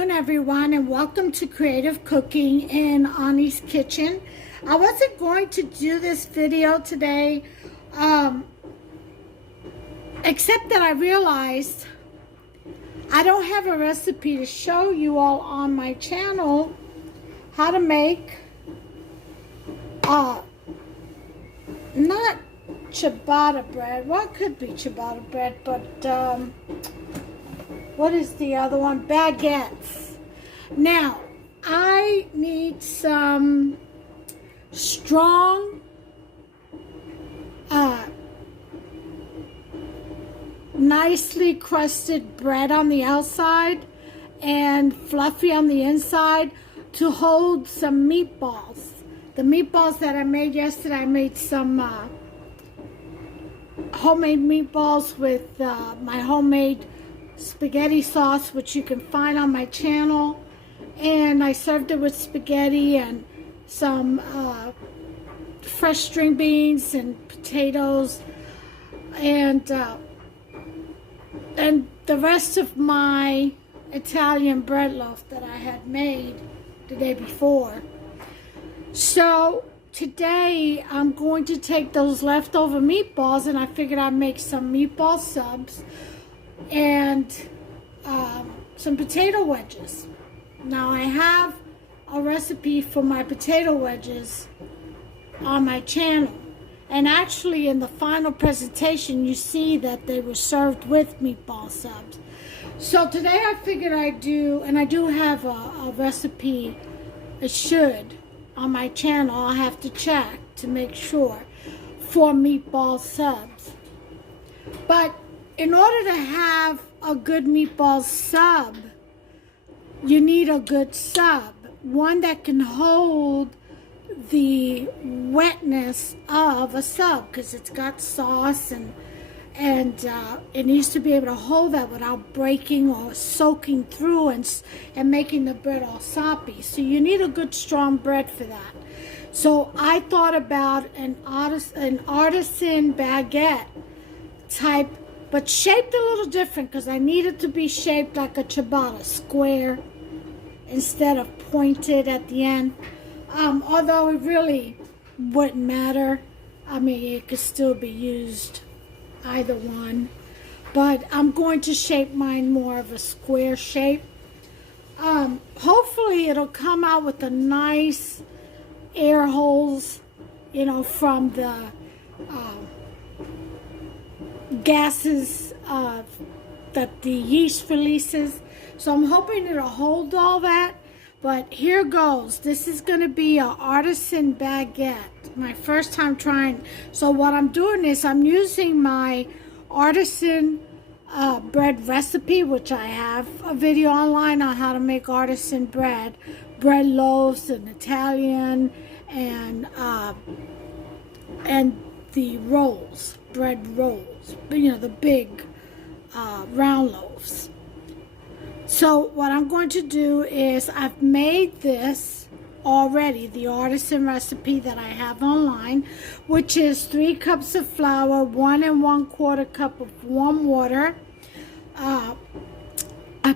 afternoon, everyone, and welcome to Creative Cooking in Ani's Kitchen. I wasn't going to do this video today, except that I realized I don't have a recipe to show you all on my channel how to make, not ciabatta bread. Well, it could be ciabatta bread, but what is the other one? Baguettes. Now, I need some strong, nicely crusted bread on the outside and fluffy on the inside to hold some meatballs. The meatballs that I made yesterday, I made some homemade meatballs with my homemade spaghetti sauce, which you can find on my channel, and I served it with spaghetti and some fresh string beans and potatoes, and the rest of my Italian bread loaf that I had made the day before. So today I'm going to take those leftover meatballs, and I figured I'd make some meatball subs and some potato wedges. Now I have a recipe for my potato wedges on my channel, and actually in the final presentation you see that they were served with meatball subs. So today I figured I'd do, and I do have a recipe, it should, on my channel. I'll have to check to make sure, for meatball subs. But in order to have a good meatball sub, you need a good sub, one that can hold the wetness of a sub, because it's got sauce and it needs to be able to hold that without breaking or soaking through and making the bread all soppy. So you need a good strong bread for that. So I thought about an artisan baguette type, but shaped a little different, because I need it to be shaped like a ciabatta, square instead of pointed at the end. Although it really wouldn't matter. I mean, it could still be used, either one. But I'm going to shape mine more of a square shape. Hopefully it'll come out with a nice air holes, you know, from the gases that the yeast releases. So I'm hoping it'll hold all that. But here goes. This is going to be an artisan baguette. My first time trying. So what I'm doing is I'm using my artisan bread recipe, which I have a video online on how to make artisan bread loaves, and Italian, and the rolls, bread rolls, you know, the big round loaves. So what I'm going to do is, I've made this already, the artisan recipe that I have online, which is 3 cups of flour, 1 1/4 cup of warm water. I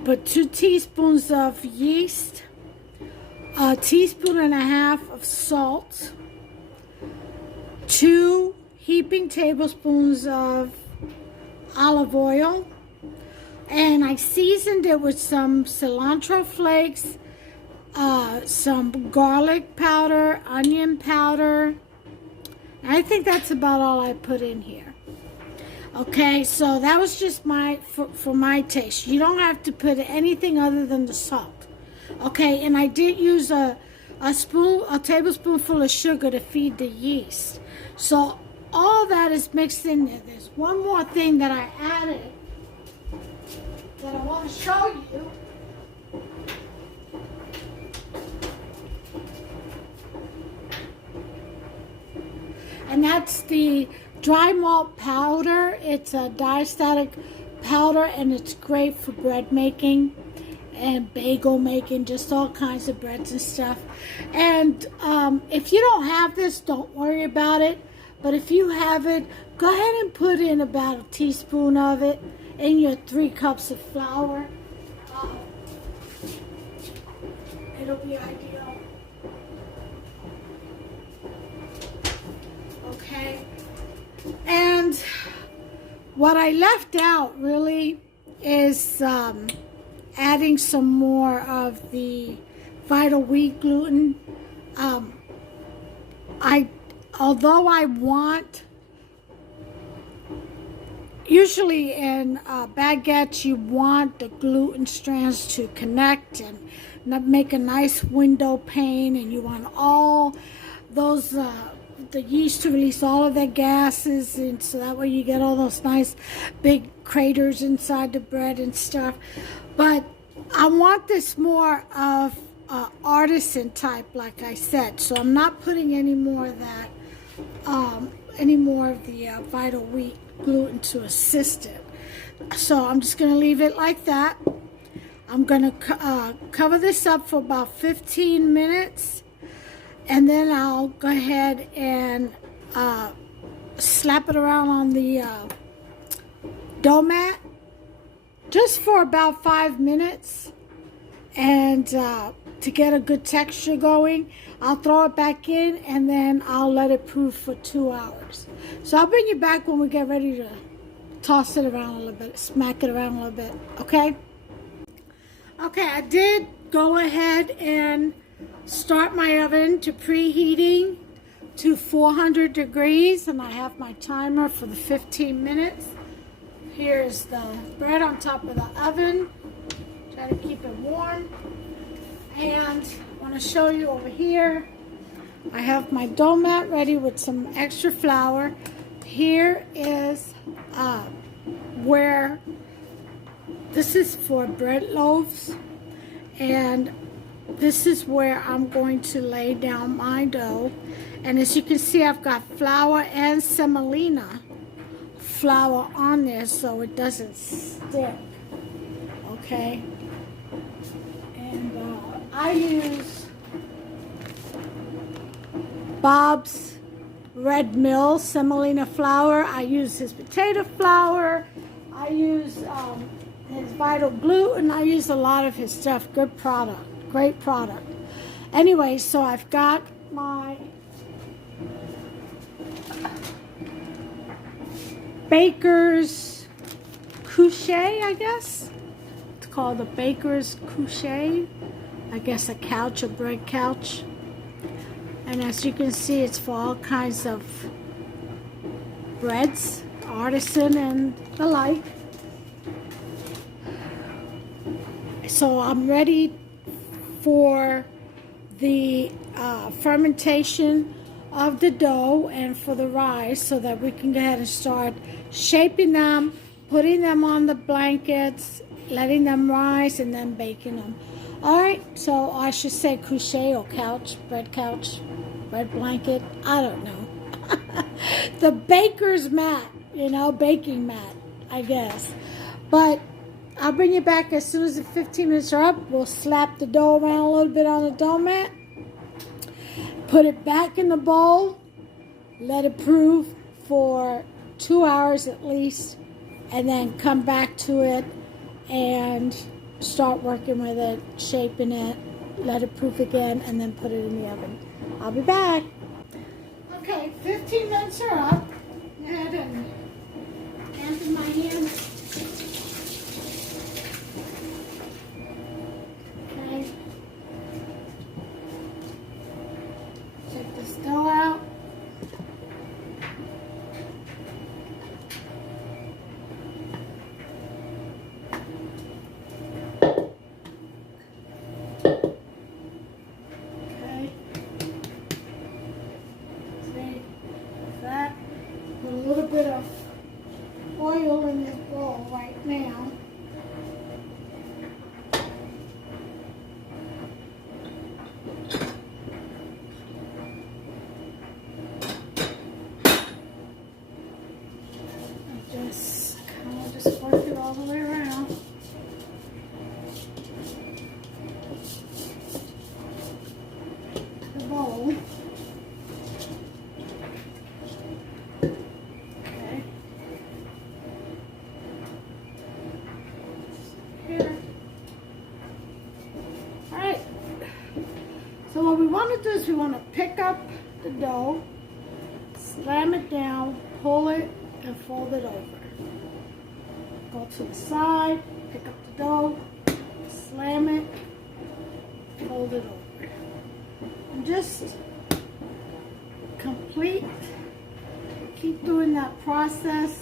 put 2 teaspoons of yeast, 1.5 teaspoons of salt, 2 heaping tablespoons of olive oil, and I seasoned it with some cilantro flakes, some garlic powder, onion powder. I think that's about all I put in here. Okay, so that was just for my taste. You don't have to put anything other than the salt. Okay, and I did use a tablespoonful of sugar to feed the yeast. So all that is mixed in there. There's one more thing that I added that I want to show you. And that's the dry malt powder. It's a diastatic powder, and it's great for bread making and bagel making, just all kinds of breads and stuff. And if you don't have this, don't worry about it. But if you have it, go ahead and put in about a teaspoon of it in your 3 cups of flour. it'll be ideal. Okay. And what I left out really is adding some more of the vital wheat gluten. Although I want, usually in baguettes, you want the gluten strands to connect and make a nice window pane, and you want all those, the yeast to release all of their gases, and so that way you get all those nice big craters inside the bread and stuff. But I want this more of artisan type, like I said, so I'm not putting any more of that, any more of the vital wheat gluten to assist it. So I'm just going to leave it like that. I'm going to cover this up for about 15 minutes, and then I'll go ahead and slap it around on the dough mat just for about 5 minutes, and to get a good texture going. I'll throw it back in, and then I'll let it proof for 2 hours. So I'll bring you back when we get ready to toss it around a little bit, smack it around a little bit, okay? Okay, I did go ahead and start my oven to preheating to 400 degrees, and I have my timer for the 15 minutes. Here's the bread on top of the oven. Try to keep it warm. And I want to show you over here, I have my dough mat ready with some extra flour. Here is where, this is for bread loaves, and this is where I'm going to lay down my dough. And as you can see, I've got flour and semolina flour on there so it doesn't stick, okay? And I use Bob's Red Mill semolina flour. I use his potato flour. I use his vital gluten. I use a lot of his stuff. Good product. Great product. Anyway, so I've got my baker's couche, I guess. It's called the baker's couche. I guess a couch, a bread couch. And as you can see, it's for all kinds of breads, artisan and the like. So I'm ready for the fermentation of the dough and for the rise, so that we can go ahead and start shaping them, putting them on the blankets, letting them rise, and then baking them. All right, so I should say couche or couch, bread blanket, I don't know. The baker's mat, you know, baking mat, I guess. But I'll bring you back as soon as the 15 minutes are up. We'll slap the dough around a little bit on the dough mat, put it back in the bowl, let it proof for 2 hours at least, and then come back to it and start working with it, shaping it, let it proof again, and then put it in the oven. I'll be back. Okay, 15 minutes are up. Go ahead and dampen my hands. Okay. Check this dough out. Bit of oil in this bowl right now. Just work it all the way around. The bowl. want to do is we want to pick up the dough, slam it down, pull it, and fold it over. Go to the side, pick up the dough, slam it, fold it over. And just complete. Keep doing that process.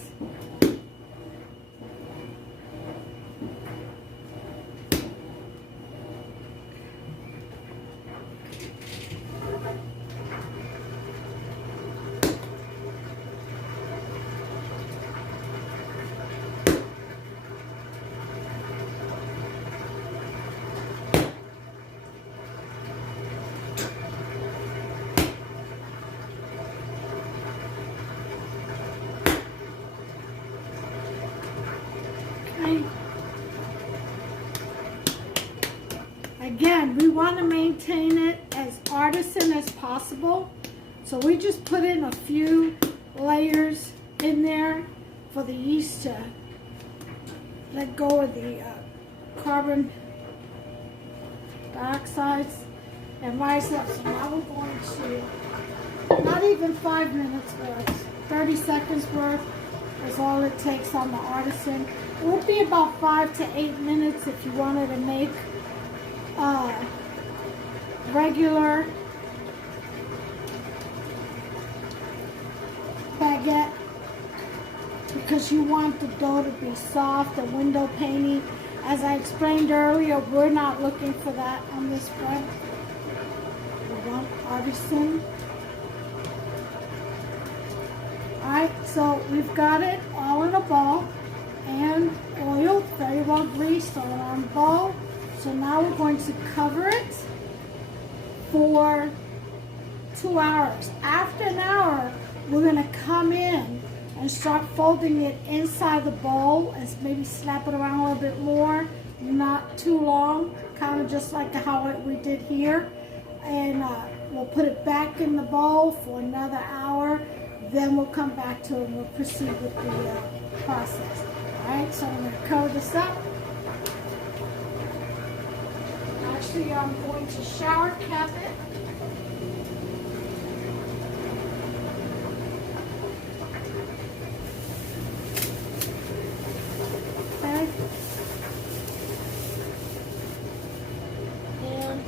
Again, we want to maintain it as artisan as possible. So we just put in a few layers in there for the yeast to let go of the carbon dioxides and rise up. So now we're going to, not even 5 minutes worth, 30 seconds worth is all it takes on the Artisan. It would be about 5 to 8 minutes if you wanted to make regular baguette, because you want the dough to be soft and window painty. As I explained earlier, we're not looking for that on this bread. We want Artisan. Alright, so we've got it all in a bowl and oiled, very well greased on the bowl. So now we're going to cover it for 2 hours. After an hour, we're going to come in and start folding it inside the bowl and maybe slap it around a little bit more, not too long, kind of just like how we did here. And we'll put it back in the bowl for another hour. Then we'll come back to it and we'll proceed with the process. All right, so I'm going to cover this up. Actually, I'm going to shower cap it. Okay. And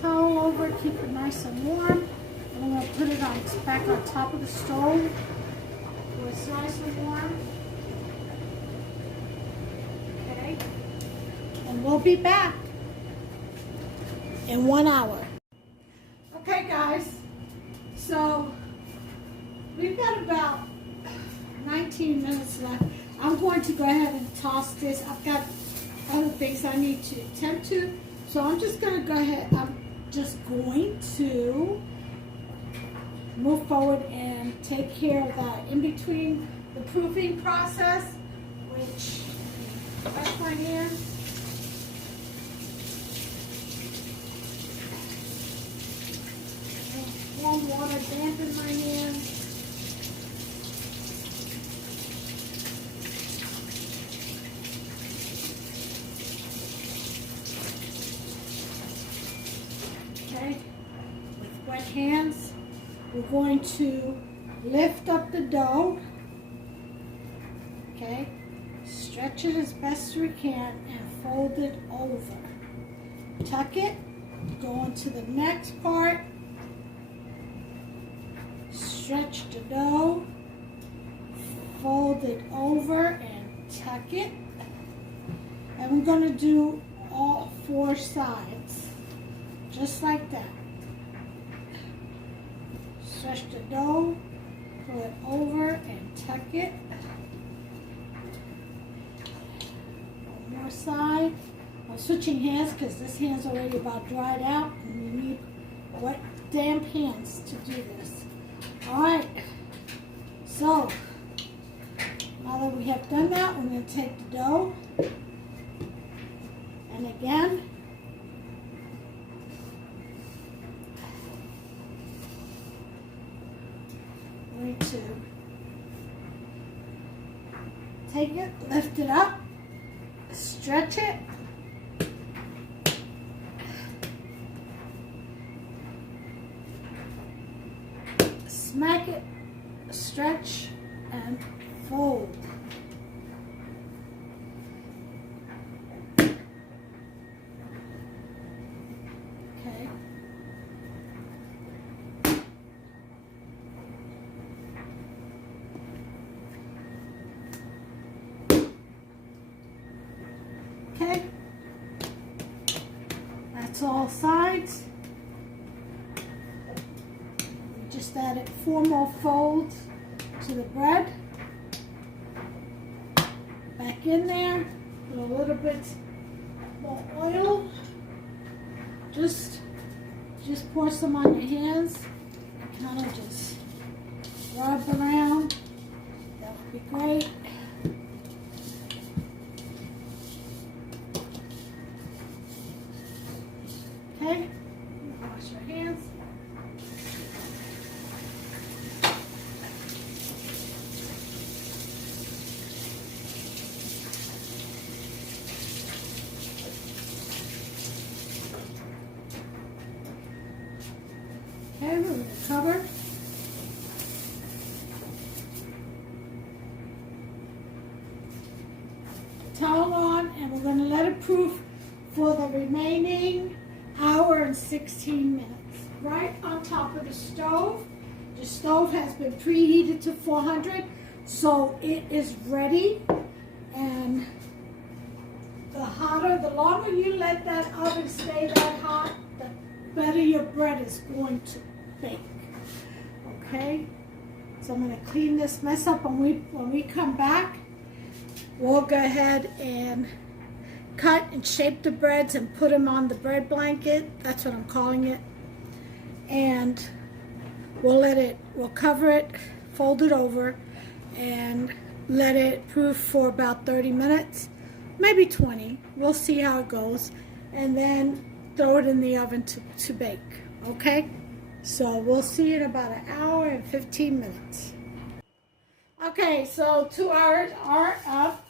towel over, keep it nice and warm. And I'm going to put it on back on top of the stove where it's nice and warm. And we'll be back in 1 hour. Okay, guys, so we've got about 19 minutes left. I'm going to go ahead and toss this. I've got other things I need to attend to, so I'm just going to go ahead. I'm just going to move forward and take care of that in between the proofing process, which that's my hand. Warm water dampen my hand. Okay, with wet hands, we're going to lift up the dough. Okay, stretch it as best we can and fold it over. Tuck it, go on to the next part. Stretch the dough, fold it over and tuck it. And we're going to do all 4 sides, just like that. Stretch the dough, pull it over and tuck it. One more side. I'm switching hands because this hand's already about dried out and you need wet, damp hands to do this. Alright, so now that we have done that, we're going to take the dough and again we're going to take it, lift it up, stretch it, smack it, stretch, and fold. Okay. Okay. That's all sides. We just added 4 more folds to the bread. Back in there, put a little bit more oil. Just pour some on your hands and kind of just rub around. That would be great. Okay, wash your hands. Okay, we're going to cover. Towel on, and we're going to let it proof for the remaining hour and 16 minutes. Right on top of the stove. The stove has been preheated to 400, so it is ready. And the longer you let that oven stay that hot, the better your bread is going to bake. Okay, so I'm going to clean this mess up. When we come back, we'll go ahead and cut and shape the breads and put them on the bread blanket. That's what I'm calling it. And we'll cover it, fold it over, and let it proof for about 30 minutes, maybe 20. We'll see how it goes. And then throw it in the oven to bake, okay? So we'll see you in about an hour and 15 minutes. Okay, so 2 hours are up.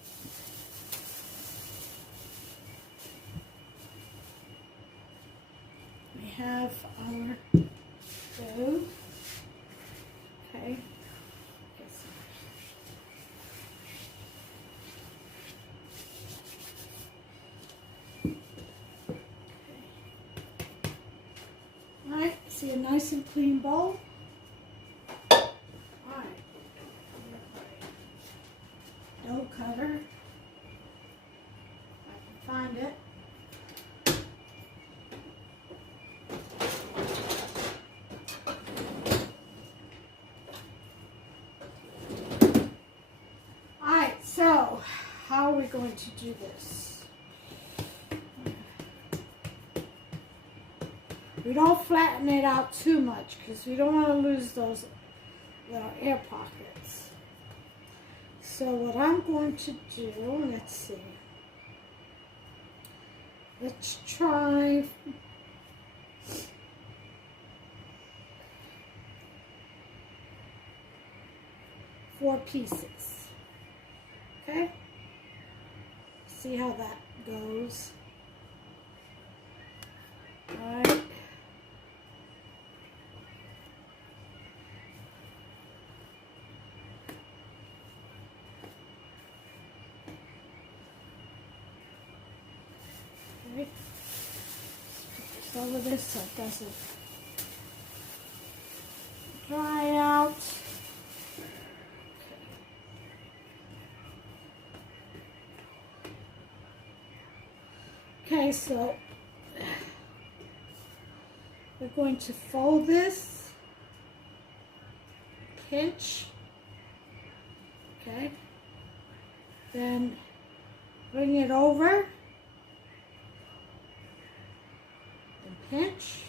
We have our dough. Okay. Alright, see a nice and clean bowl. Alright. Dough cutter. If I can find it. Alright, so how are we going to do this? We don't flatten it out too much because we don't want to lose those little air pockets. So what I'm going to do, let's see. Let's try 4 pieces. Okay? See how that goes. All right. Okay. Put this over this so it doesn't dry out. Okay, so we're going to fold this, pinch, okay, then bring it over and pinch,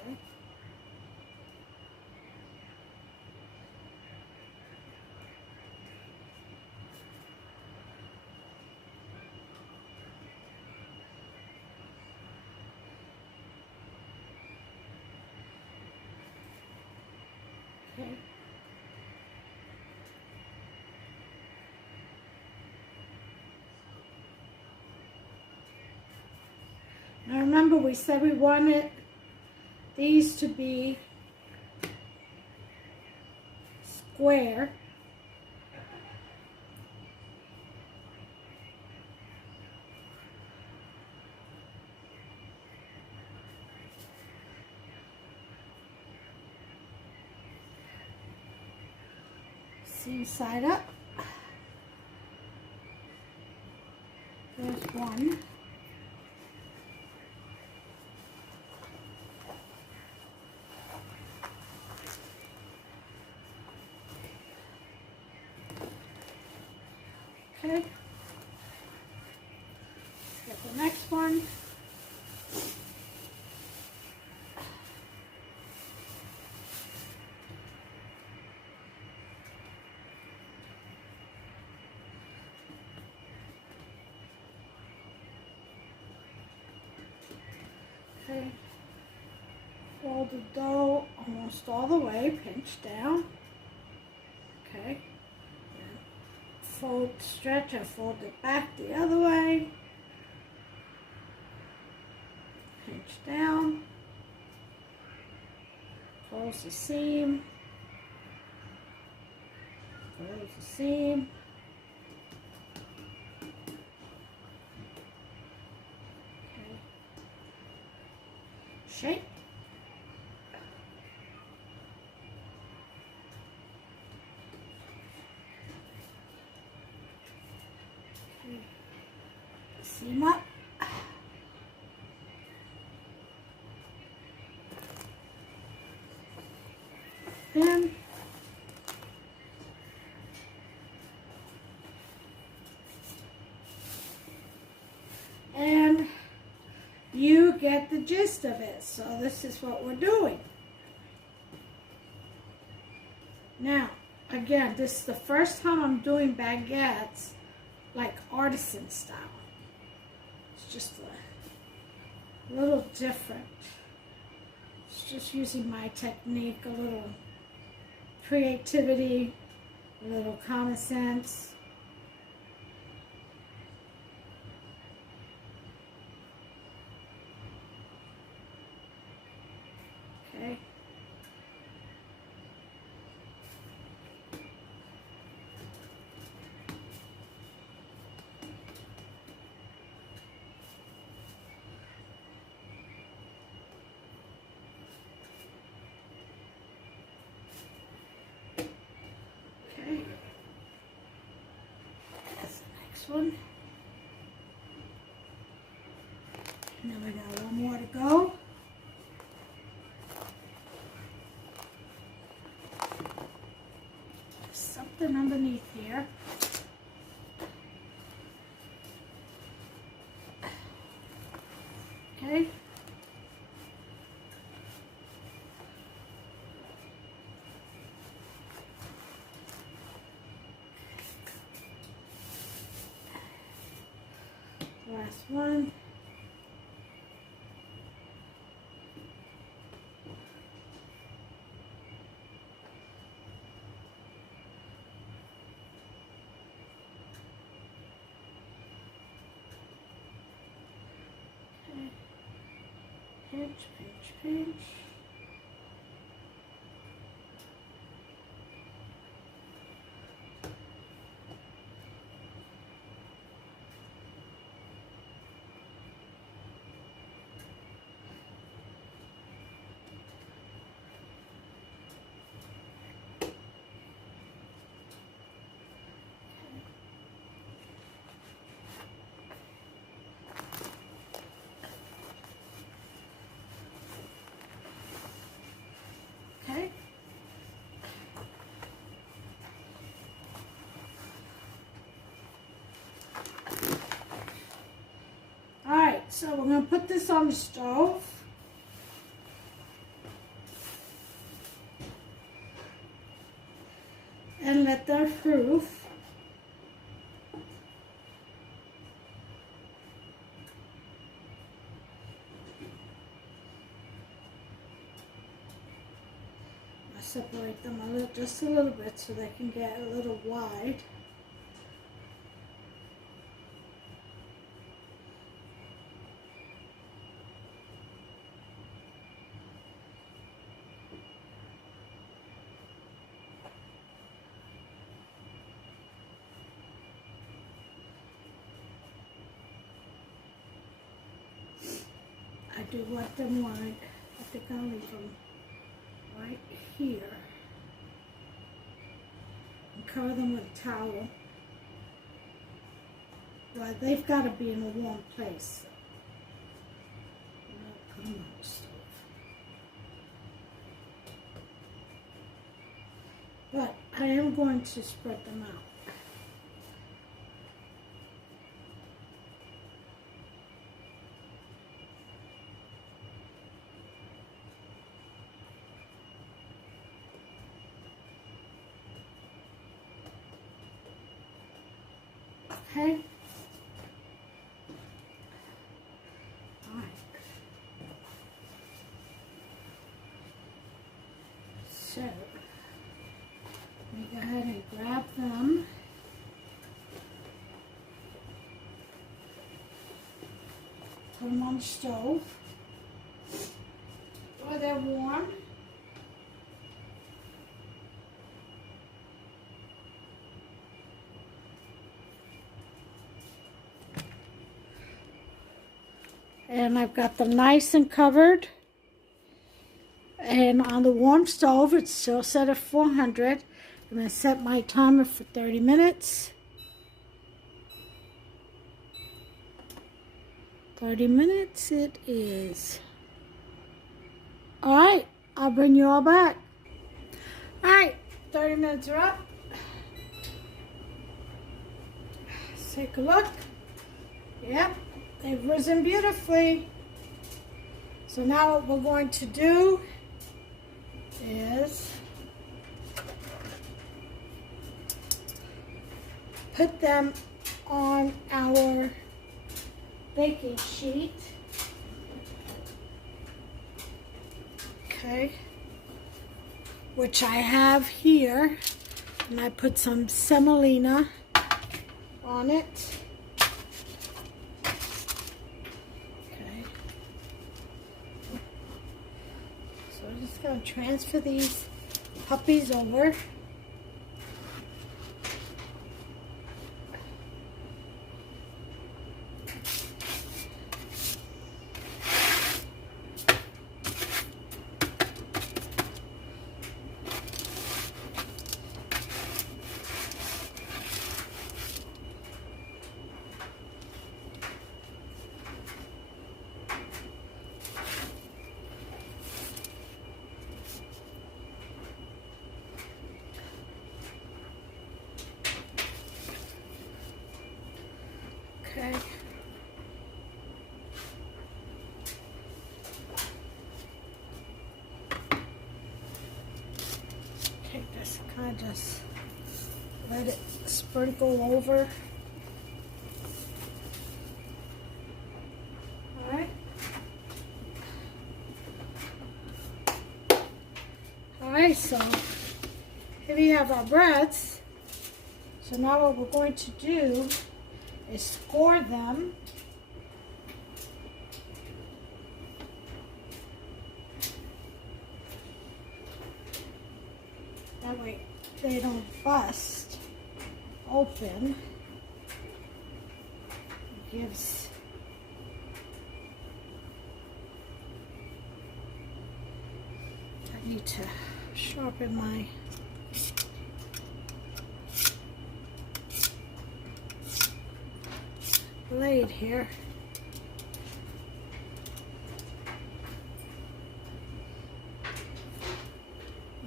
okay. Okay. Now remember, we said we wanted these to be square. Seam side up. There's one. Okay. Get the next one. Okay. Fold the dough almost all the way, pinch down. Okay. Fold, stretch, and fold it back the other way. Pinch down. Close the seam. Close the seam. Okay. Shape. Okay. Seam up. Then and you get the gist of it. So this is what we're doing. Now, again, this is the first time I'm doing baguettes like artisan style. It's just a little different. It's just using my technique, a little creativity, a little common sense. Okay. Okay. That's the next one. And then we got one more to go. There's something underneath here. Okay. Last one. Okay. Pinch, pinch, pinch. Okay. All right, so we're going to put this on the stove. And let that proof. Separate them a little, just a little bit so they can get a little wide. I do want them wide. I think I'll leave them right here. And cover them with a towel. Well, they've got to be in a warm place. So I'll put them on the stove. But I am going to spread them out. Okay. All right. So, let me go ahead and grab them. Put them on the stove. While they're warm. And I've got them nice and covered. And on the warm stove, it's still set at 400. I'm going to set my timer for 30 minutes. 30 minutes it is. All right, I'll bring you all back. All right, 30 minutes are up. Let's take a look. Yep. They've risen beautifully. So now what we're going to do is put them on our baking sheet. Okay. Which I have here. And I put some semolina on it. I'm just going to transfer these puppies over. Okay. Take this and kind of just let it sprinkle over. All right. All right, so here we have our breads. So now what we're going to do is score them. That way they don't bust open. It gives I need to sharpen my blade here.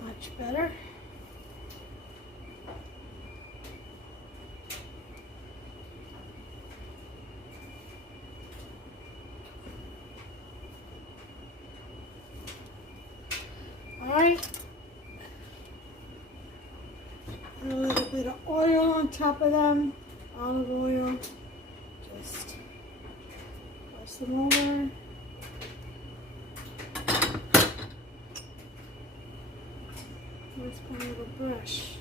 Much better. All right. And a little bit of oil on top of them, olive oil. Just press them over. Where's my little brush?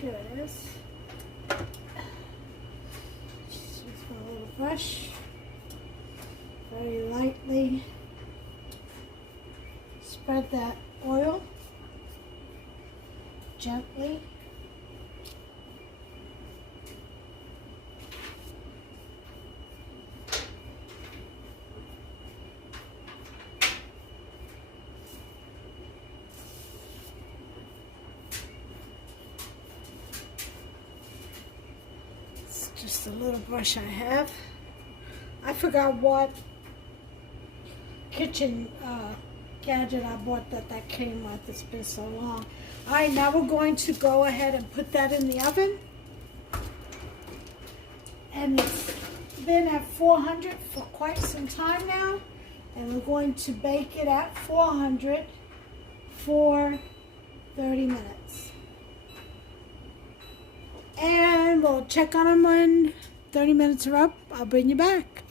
Here it is. Just use my little brush. Very lightly spread that oil gently. Just a little brush I have. I forgot what kitchen gadget I bought that came with. It's been so long. All right, now we're going to go ahead and put that in the oven. And it's been at 400 for quite some time now. And we're going to bake it at 400 for 30 minutes. And we'll check on them when 30 minutes are up. I'll bring you back.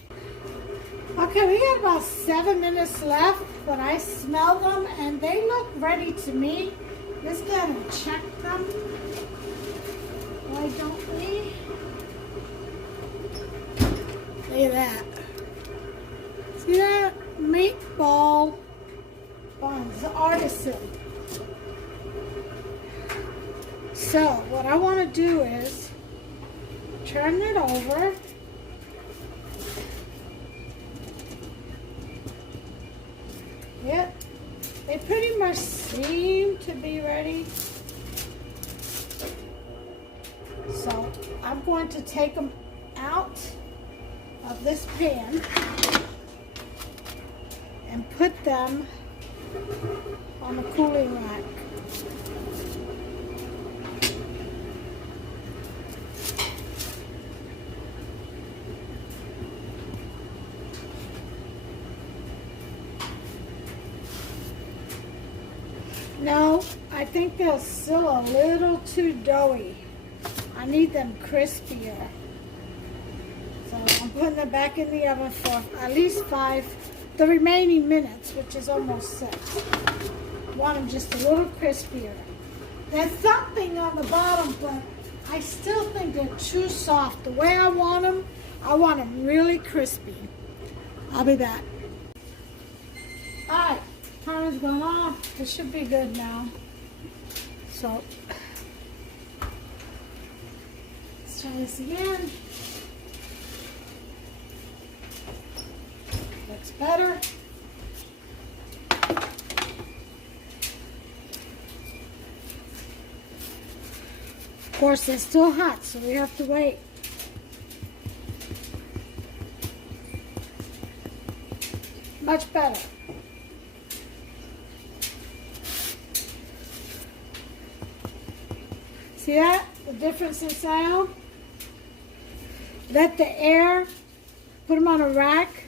Okay, we got about 7 minutes left, but I smell them and they look ready to me. Let's go ahead and check them. Why don't we? Look at that. See that? Meatball buns, Artisan. So, what I want to do is turn it over. Yep, they pretty much seem to be ready. So, I'm going to take them out of this pan and put them on the cooling rack. No, I think they're still a little too doughy. I need them crispier. So I'm putting them back in the oven for at least the remaining minutes, which is almost 6. Want them just a little crispier. There's something on the bottom, but I still think they're too soft. The way I want them really crispy. I'll be back. All right. Timer's going off. This should be good now. So let's try this again. Looks better. Of course, they're still hot, so we have to wait. Much better. See that? The difference in sound? Let the air, put them on a rack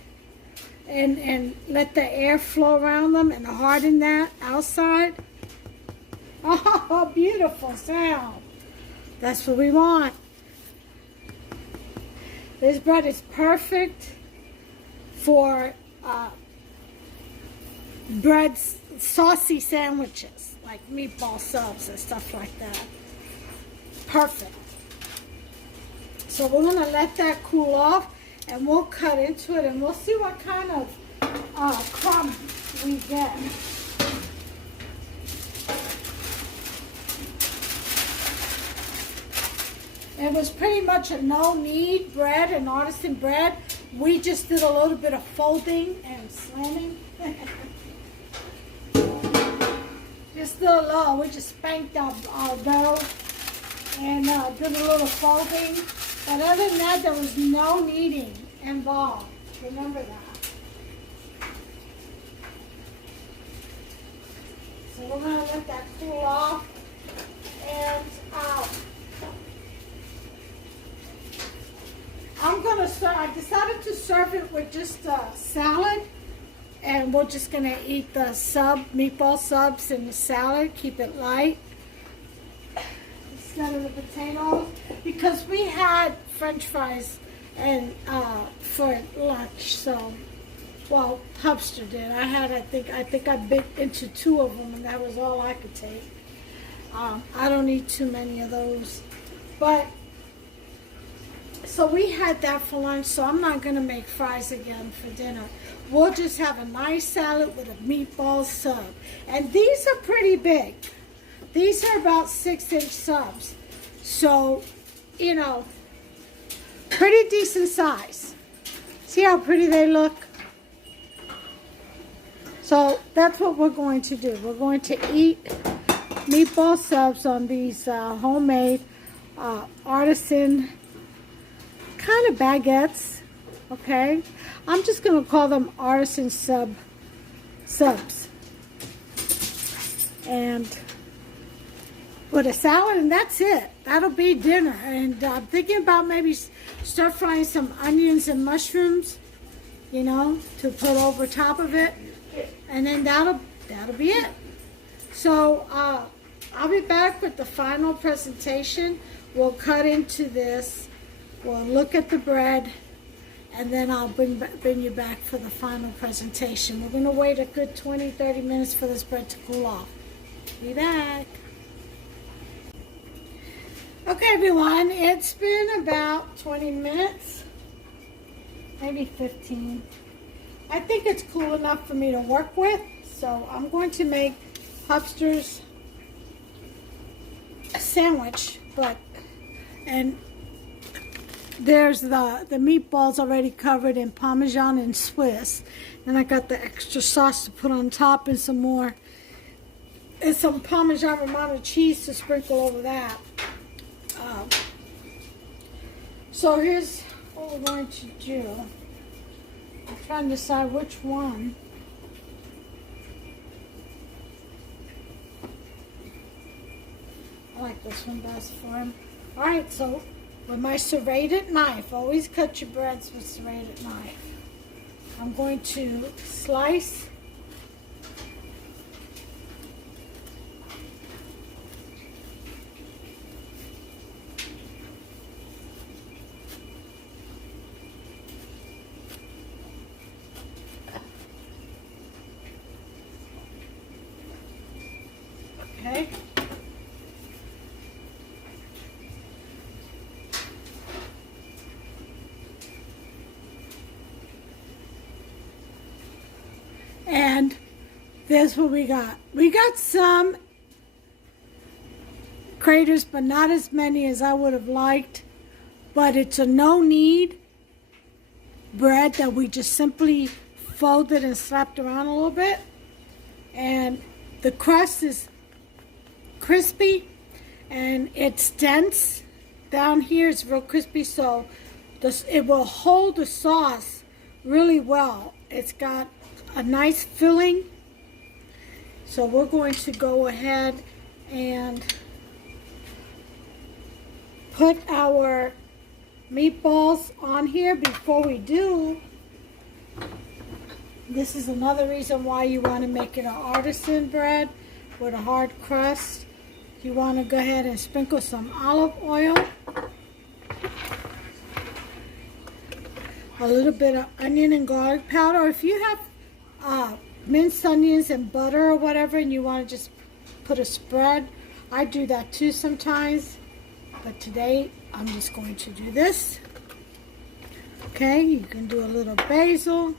and let the air flow around them and harden that outside. Oh, beautiful sound. That's what we want. This bread is perfect for saucy sandwiches, like meatball subs and stuff like that. Perfect. So we're going to let that cool off and we'll cut into it and we'll see what kind of crumb we get. It was pretty much a no-knead bread, an artisan bread. We just did a little bit of folding and slamming. Just a little, we just spanked our dough and did a little folding. But other than that, there was no kneading involved. Remember that. So we're going to let that cool off. And I'm going to serve, I decided to serve it with just a salad. And we're just going to eat the meatball subs and the salad, keep it light. Instead of the potatoes, because we had French fries and for lunch. So, well, Hubster did. I think I bit into 2 of them, and that was all I could take. I don't eat too many of those, but so we had that for lunch. So I'm not gonna make fries again for dinner. We'll just have a nice salad with a meatball sub, and these are pretty big. These are about 6-inch subs. So, you know, pretty decent size. See how pretty they look? So that's what we're going to do. We're going to eat meatball subs on these homemade Artisan kind of baguettes, okay? I'm just going to call them Artisan subs. And with a salad, and that's it. That'll be dinner. And I'm thinking about maybe stir frying some onions and mushrooms, you know, to put over top of it. And then that'll be it. So I'll be back with the final presentation. We'll cut into this. We'll look at the bread. And then I'll bring you back for the final presentation. We're going to wait a good 20-30 minutes for this bread to cool off. Be back. Okay, everyone, it's been about 20 minutes, maybe 15. I think it's cool enough for me to work with, so I'm going to make Hubster's a sandwich, and there's the meatballs already covered in Parmesan and Swiss, and I got the extra sauce to put on top and some more, and some Parmesan Romano cheese to sprinkle over that. So here's what we're going to do. I'm trying to decide which one. I like this one best for him. Alright, so with my serrated knife, always cut your breads with serrated knife. I'm going to slice okay. And there's what we got. We got some craters, but not as many as I would have liked. But it's a no-knead bread that we just simply folded and slapped around a little bit. And the crust is crispy and it's dense down here. It's real crispy, so it will hold the sauce really well. It's got a nice filling. So we're going to go ahead and put our meatballs on here. Before we do, this is another reason why you want to make it an artisan bread with a hard crust. You want to go ahead and sprinkle some olive oil, a little bit of onion and garlic powder. If you have minced onions and butter or whatever and you want to just put a spread, I do that too sometimes, but today I'm just going to do this. Okay, you can do a little basil.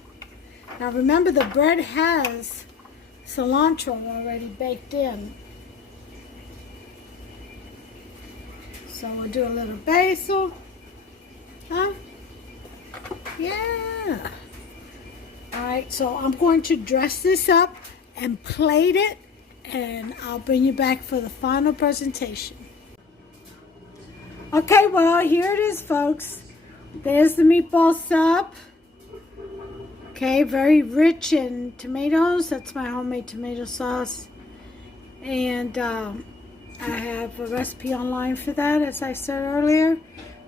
Now remember, the bread has cilantro already baked in. So we'll do a little basil. Huh? Yeah. Alright, so I'm going to dress this up and plate it, and I'll bring you back for the final presentation. Okay, well, here it is, folks. There's the meatball sub. Okay, very rich in tomatoes. That's my homemade tomato sauce. And I have a recipe online for that, as I said earlier.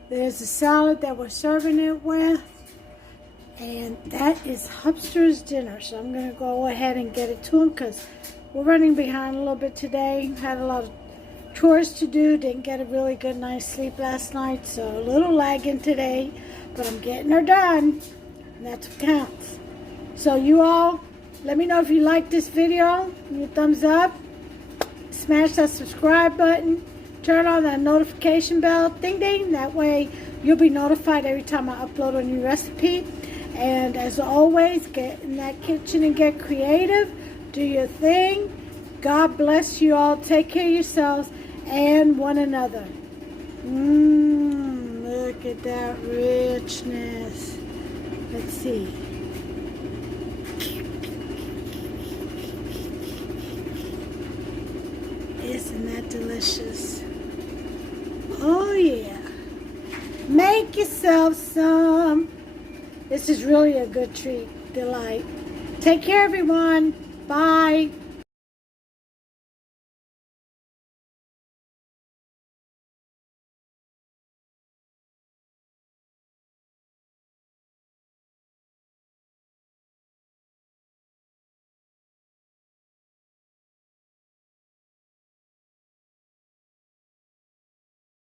There's a salad that we're serving it with. And that is Hubster's dinner. So I'm going to go ahead and get it to him because we're running behind a little bit today. Had a lot of chores to do. Didn't get a really good night's sleep last night. So a little lagging today. But I'm getting her done. And that's what counts. So you all, let me know if you like this video. Give me a thumbs up. Smash that subscribe button. Turn on that notification bell. Ding ding. That way you'll be notified every time I upload a new recipe. And as always, get in that kitchen and get creative. Do your thing. God bless you all. Take care of yourselves and one another. Look at that richness. Let's see. Isn't that delicious? Oh yeah. Make yourself some. This is really a good treat. Delight. Take care, everyone. Bye.